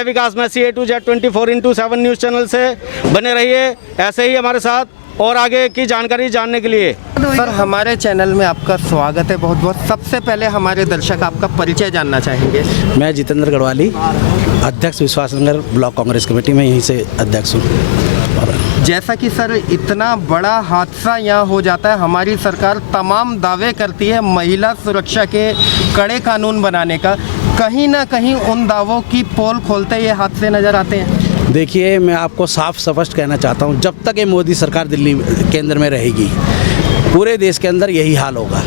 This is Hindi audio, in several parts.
मैं Vikas Massey A to Z 24/7 news channel से बने रहिए ऐसे ही हमारे साथ और आगे की जानकारी जानने के लिए। सर, हमारे चैनल में आपका स्वागत है बहुत बहुत। सबसे पहले हमारे दर्शक आपका परिचय जानना चाहेंगे। मैं जितेंद्र गढ़वाली, अध्यक्ष विश्वासनगर ब्लॉक कांग्रेस कमेटी में, यहीं से अध्यक्ष हूँ। जैसा कि सर इतना बड़ा हादसा यहाँ हो जाता है, हमारी सरकार तमाम दावे करती है महिला सुरक्षा के कड़े कानून बनाने का, कहीं ना कहीं उन दावों की पोल खोलते ये हादसे नज़र आते हैं। देखिए, मैं आपको साफ स्पष्ट कहना चाहता हूँ, जब तक ये मोदी सरकार दिल्ली केंद्र में रहेगी पूरे देश के अंदर यही हाल होगा,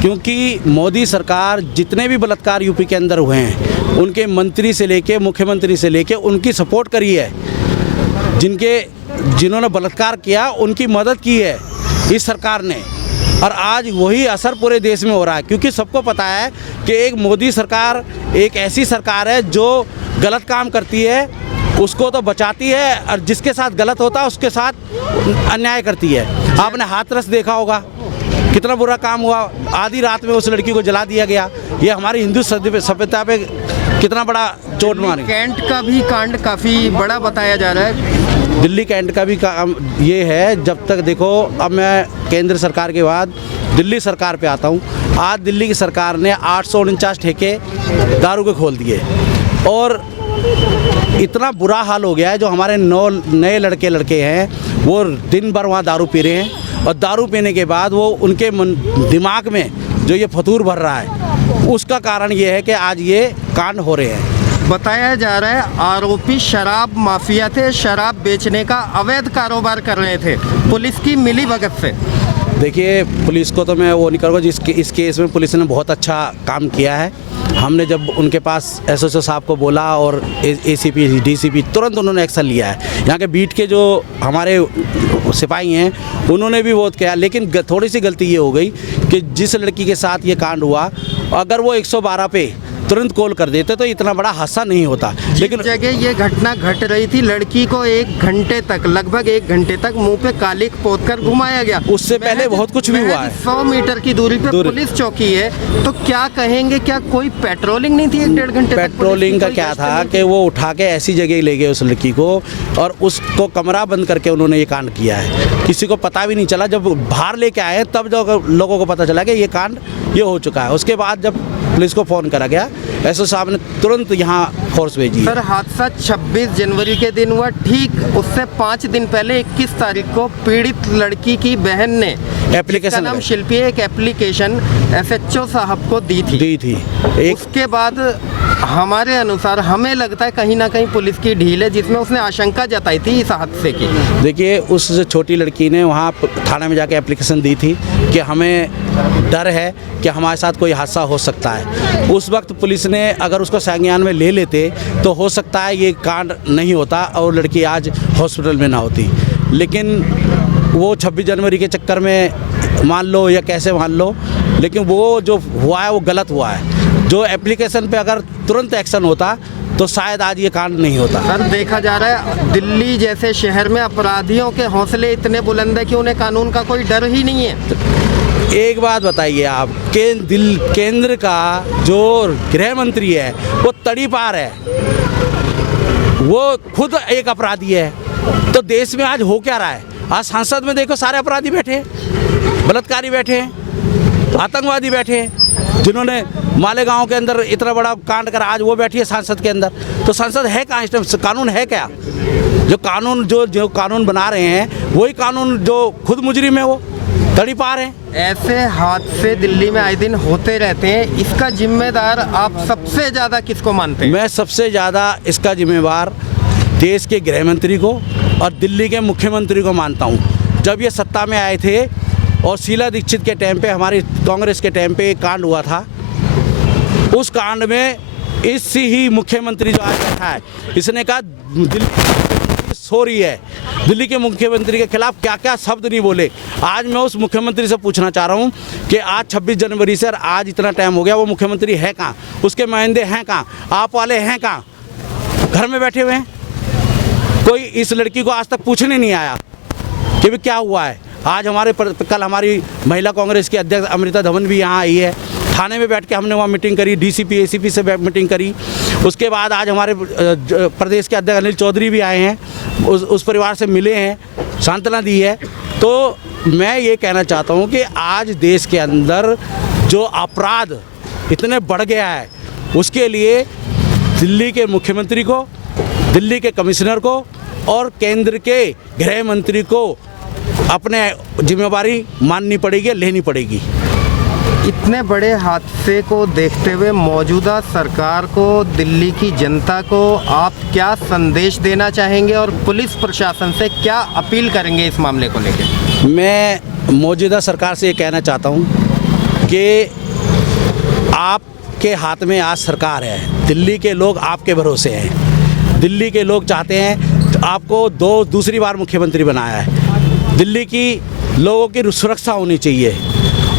क्योंकि मोदी सरकार जितने भी बलात्कार यूपी के अंदर हुए हैं उनके मंत्री से लेके मुख्यमंत्री से लेके उनकी सपोर्ट करी है, जिन्होंने बलात्कार किया उनकी मदद की है इस सरकार ने। और आज वही असर पूरे देश में हो रहा है, क्योंकि सबको पता है कि एक मोदी सरकार एक ऐसी सरकार है जो गलत काम करती है उसको तो बचाती है, और जिसके साथ गलत होता है उसके साथ अन्याय करती है। आपने हाथरस देखा होगा, कितना बुरा काम हुआ, आधी रात में उस लड़की को जला दिया गया। ये हमारी हिंदू सभ्यता पे कितना बड़ा चोट मारी। कैंट का भी कांड काफ़ी बड़ा बताया जा रहा है। दिल्ली कैंट का भी काम ये है, जब तक देखो, अब मैं केंद्र सरकार के बाद दिल्ली सरकार पे आता हूँ। आज दिल्ली की सरकार ने 849 ठेके दारू के खोल दिए और इतना बुरा हाल हो गया है, जो हमारे 9 नए लड़के हैं वो दिन भर वहाँ दारू पी रहे हैं, और दारू पीने के बाद वो उनके दिमाग में जो ये फतूर भर रहा है, उसका कारण ये है कि आज ये कांड हो रहे हैं। बताया जा रहा है आरोपी शराब माफिया थे, शराब बेचने का अवैध कारोबार कर रहे थे पुलिस की मिलीभगत से। देखिए, पुलिस को तो मैं वो नहीं करूँगा, इस केस में पुलिस ने बहुत अच्छा काम किया है। हमने जब उनके पास SHO साहब को बोला और ACP DCP तुरंत उन्होंने एक्शन लिया है। यहाँ के बीट के जो हमारे सिपाही हैं उन्होंने भी बहुत किया, लेकिन थोड़ी सी गलती ये हो गई कि जिस लड़की के साथ ये कांड हुआ, अगर वो 112 पे तुरंत कॉल कर देते तो इतना बड़ा हादसा नहीं होता। लेकिन जगह ये घटना घट रही थी, लड़की को 1 घंटे तक, लगभग 1 घंटे तक मुंह पे कालिक पोत कर घुमाया गया। उससे पहले बहुत कुछ भी हुआ है। 100 मीटर की दूरी पे पुलिस चौकी है, तो क्या कहेंगे, क्या कोई पेट्रोलिंग नहीं थी 1-1.5 घंटे? पेट्रोलिंग का क्या था कि वो उठा के ऐसी जगह ले गए उस लड़की को, और उसको कमरा बंद करके उन्होंने ये कांड किया है। किसी को पता भी नहीं चला, जब बाहर लेके आए तब जो लोगों को पता चला कि ये कांड ये हो चुका है। उसके बाद जब पुलिस को फ़ोन करा गया, SHO साहब ने तुरंत यहाँ फोर्स भेजी। सर, हादसा 26 जनवरी के दिन हुआ, ठीक उससे 5 दिन पहले 21 तारीख को पीड़ित लड़की की बहन ने एप्लीकेशन, नाम शिल्पी है, एक एप्लीकेशन SHO साहब को दी थी। उसके बाद हमारे अनुसार हमें लगता है कहीं ना कहीं पुलिस की ढील है, जिसमें उसने आशंका जताई थी इस हादसे की। देखिए, उस छोटी लड़की ने वहाँ थाने में जाके एप्लीकेशन दी थी कि हमें डर है कि हमारे साथ कोई हादसा हो सकता है। उस वक्त पुलिस ने अगर उसको संज्ञान में ले लेते तो हो सकता है ये कांड नहीं होता और लड़की आज हॉस्पिटल में ना होती। लेकिन वो 26 जनवरी के चक्कर में मान लो या कैसे मान लो, लेकिन वो जो हुआ है वो गलत हुआ है। जो एप्लीकेशन पे अगर तुरंत एक्शन होता तो शायद आज ये कांड नहीं होता। सर, देखा जा रहा है दिल्ली जैसे शहर में अपराधियों के हौसले इतने बुलंद है कि उन्हें कानून का कोई डर ही नहीं है। एक बात बताइए आप, केंद्र का जो गृह मंत्री है वो तड़ीपार है, वो खुद एक अपराधी है, तो देश में आज हो क्या रहा है? आज संसद में देखो सारे अपराधी बैठे हैं, बलात्कारी बैठे हैं, आतंकवादी बैठे हैं, जिन्होंने मालेगांव के अंदर इतना बड़ा कांड करा, आज वो बैठी है संसद के अंदर। तो संसद है कहाँ इस टाइम? कानून है क्या? जो कानून बना रहे हैं वही कानून जो खुद मुजरिम है वो तड़ीपार है। ऐसे हादसे दिल्ली में आए दिन होते रहते हैं, इसका जिम्मेदार आप सबसे ज़्यादा किसको मानते हैं? मैं सबसे ज़्यादा इसका जिम्मेवार देश के गृह मंत्री को और दिल्ली के मुख्यमंत्री को मानता हूँ। जब ये सत्ता में आए थे और शीला दीक्षित के टाइम पे, हमारी कांग्रेस के टाइम पे एक कांड हुआ था, उस कांड में इसी ही मुख्यमंत्री जो आज बैठा है, इसने कहा दिल्ली सो रही है, दिल्ली के मुख्यमंत्री के खिलाफ क्या क्या शब्द नहीं बोले। आज मैं उस मुख्यमंत्री से पूछना चाह रहा हूँ कि आज 26 जनवरी से आज इतना टाइम हो गया, वो मुख्यमंत्री है कहाँ? उसके नुमाइंदे हैं कहाँ? आप वाले हैं कहाँ? घर में बैठे हुए हैं। कोई इस लड़की को आज तक पूछने नहीं आया कि भी क्या हुआ है। आज कल हमारी महिला कांग्रेस की अध्यक्ष अमृता धवन भी यहाँ आई है, थाने में बैठ के हमने वहाँ मीटिंग करी, DCP ACP से मीटिंग करी, उसके बाद आज हमारे प्रदेश के अध्यक्ष अनिल चौधरी भी आए हैं, उस परिवार से मिले हैं, सांत्वना दी है। तो मैं ये कहना चाहता हूँ कि आज देश के अंदर जो अपराध इतने बढ़ गया है, उसके लिए दिल्ली के मुख्यमंत्री को, दिल्ली के कमिश्नर को और केंद्र के गृह मंत्री को अपने जिम्मेवारी माननी पड़ेगी, लेनी पड़ेगी। इतने बड़े हादसे को देखते हुए मौजूदा सरकार को, दिल्ली की जनता को आप क्या संदेश देना चाहेंगे और पुलिस प्रशासन से क्या अपील करेंगे इस मामले को लेकर? मैं मौजूदा सरकार से ये कहना चाहता हूँ कि आपके हाथ में आज सरकार है, दिल्ली के लोग आपके भरोसे हैं, दिल्ली के लोग चाहते हैं आपको दूसरी बार मुख्यमंत्री बनाया है, दिल्ली की लोगों की सुरक्षा होनी चाहिए।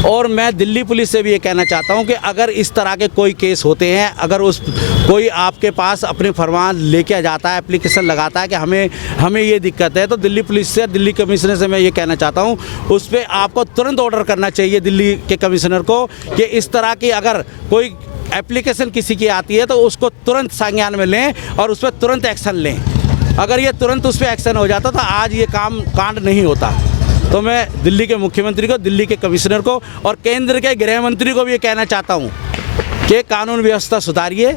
और मैं दिल्ली पुलिस से भी ये कहना चाहता हूँ कि अगर इस तरह के कोई केस होते हैं, अगर कोई आपके पास अपने फरमान लेके जाता है, एप्लीकेशन लगाता है कि हमें ये दिक्कत है, तो दिल्ली पुलिस से, दिल्ली कमिश्नर से मैं ये कहना चाहता हूँ उस पर आपको तुरंत ऑर्डर करना चाहिए दिल्ली के कमिश्नर को कि इस तरह की अगर कोई एप्लीकेशन किसी की आती है तो उसको तुरंत संज्ञान में लें और उस पर तुरंत एक्शन लें। अगर ये तुरंत उस पर एक्शन हो जाता तो आज ये कांड नहीं होता। तो मैं दिल्ली के मुख्यमंत्री को, दिल्ली के कमिश्नर को और केंद्र के गृह मंत्री को भी ये कहना चाहता हूँ कि कानून व्यवस्था सुधारिए,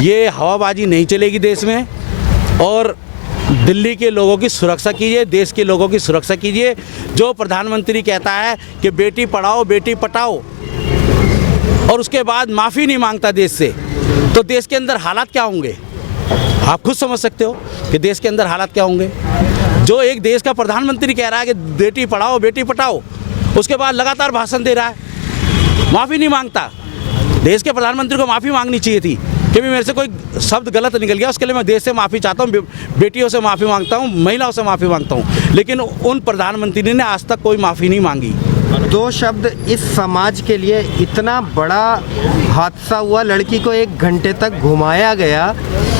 ये हवाबाजी नहीं चलेगी देश में, और दिल्ली के लोगों की सुरक्षा कीजिए, देश के लोगों की सुरक्षा कीजिए। जो प्रधानमंत्री कहता है कि बेटी पढ़ाओ बेटी पटाओ और उसके बाद माफ़ी नहीं मांगता देश से, तो देश के अंदर हालात क्या होंगे? आप खुद समझ सकते हो कि देश के अंदर हालात क्या होंगे। जो एक देश का प्रधानमंत्री कह रहा है कि बेटी पढ़ाओ बेटी पटाओ, उसके बाद लगातार भाषण दे रहा है, माफ़ी नहीं मांगता। देश के प्रधानमंत्री को माफ़ी मांगनी चाहिए थी कि भी मेरे से कोई शब्द गलत निकल गया, उसके लिए मैं देश से माफ़ी चाहता हूँ, बेटियों से माफ़ी मांगता हूँ, महिलाओं से माफ़ी मांगता हूँ। लेकिन उन प्रधानमंत्री ने आज तक कोई माफ़ी नहीं मांगी। दो शब्द, इस समाज के लिए इतना बड़ा हादसा हुआ, लड़की को 1 घंटे तक घुमाया गया,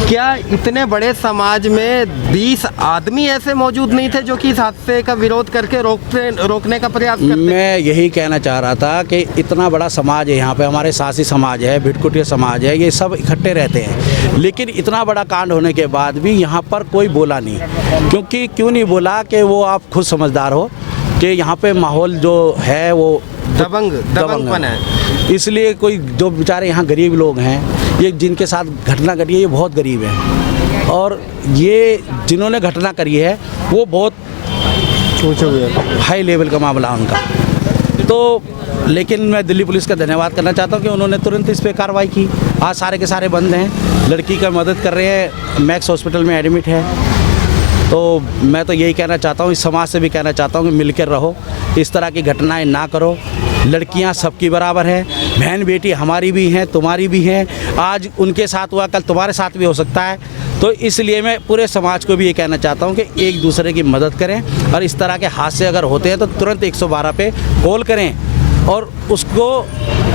क्या इतने बड़े समाज में 20 आदमी ऐसे मौजूद नहीं थे जो कि इस हादसे का विरोध करके रोकने का प्रयास करते? मैं यही कहना चाह रहा था कि इतना बड़ा समाज है यहाँ पे, हमारे सासी समाज है, भिटकुटिया समाज है, ये सब इकट्ठे रहते हैं, लेकिन इतना बड़ा कांड होने के बाद भी यहाँ पर कोई बोला नहीं। क्योंकि क्यों नहीं बोला कि वो आप खुद समझदार हो कि यहाँ पे माहौल जो है वो दबंगपन है। इसलिए कोई जो बेचारे यहाँ गरीब लोग हैं, ये जिनके साथ घटना घटी है, ये बहुत गरीब हैं, और ये जिन्होंने घटना करी है वो बहुत हाई लेवल का मामला उनका। तो लेकिन मैं दिल्ली पुलिस का धन्यवाद करना चाहता हूँ कि उन्होंने तुरंत इस पर कार्रवाई की। आज सारे के सारे बंद हैं, लड़की का मदद कर रहे हैं, मैक्स हॉस्पिटल में एडमिट है। तो मैं तो यही कहना चाहता हूँ, इस समाज से भी कहना चाहता हूँ कि मिलकर रहो, इस तरह की घटनाएं ना करो। लड़कियां सबकी बराबर हैं, बहन बेटी हमारी भी हैं, तुम्हारी भी हैं, आज उनके साथ हुआ कल तुम्हारे साथ भी हो सकता है। तो इसलिए मैं पूरे समाज को भी ये कहना चाहता हूँ कि एक दूसरे की मदद करें, और इस तरह के हादसे अगर होते हैं तो तुरंत 112 पे कॉल करें और उसको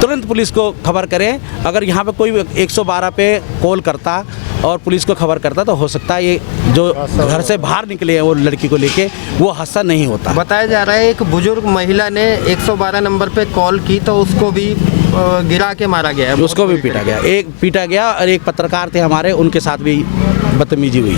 तुरंत पुलिस को खबर करें। अगर यहाँ पे कोई 112 पे कॉल करता और पुलिस को खबर करता तो हो सकता है ये जो घर से बाहर निकले हैं वो लड़की को लेके, वो हादसा नहीं होता। बताया जा रहा है एक बुजुर्ग महिला ने 112 नंबर पे कॉल की तो उसको भी गिरा के मारा गया है, उसको भी पीटा गया, एक पीटा गया और एक पत्रकार थे हमारे, उनके साथ भी बदतमीजी हुई।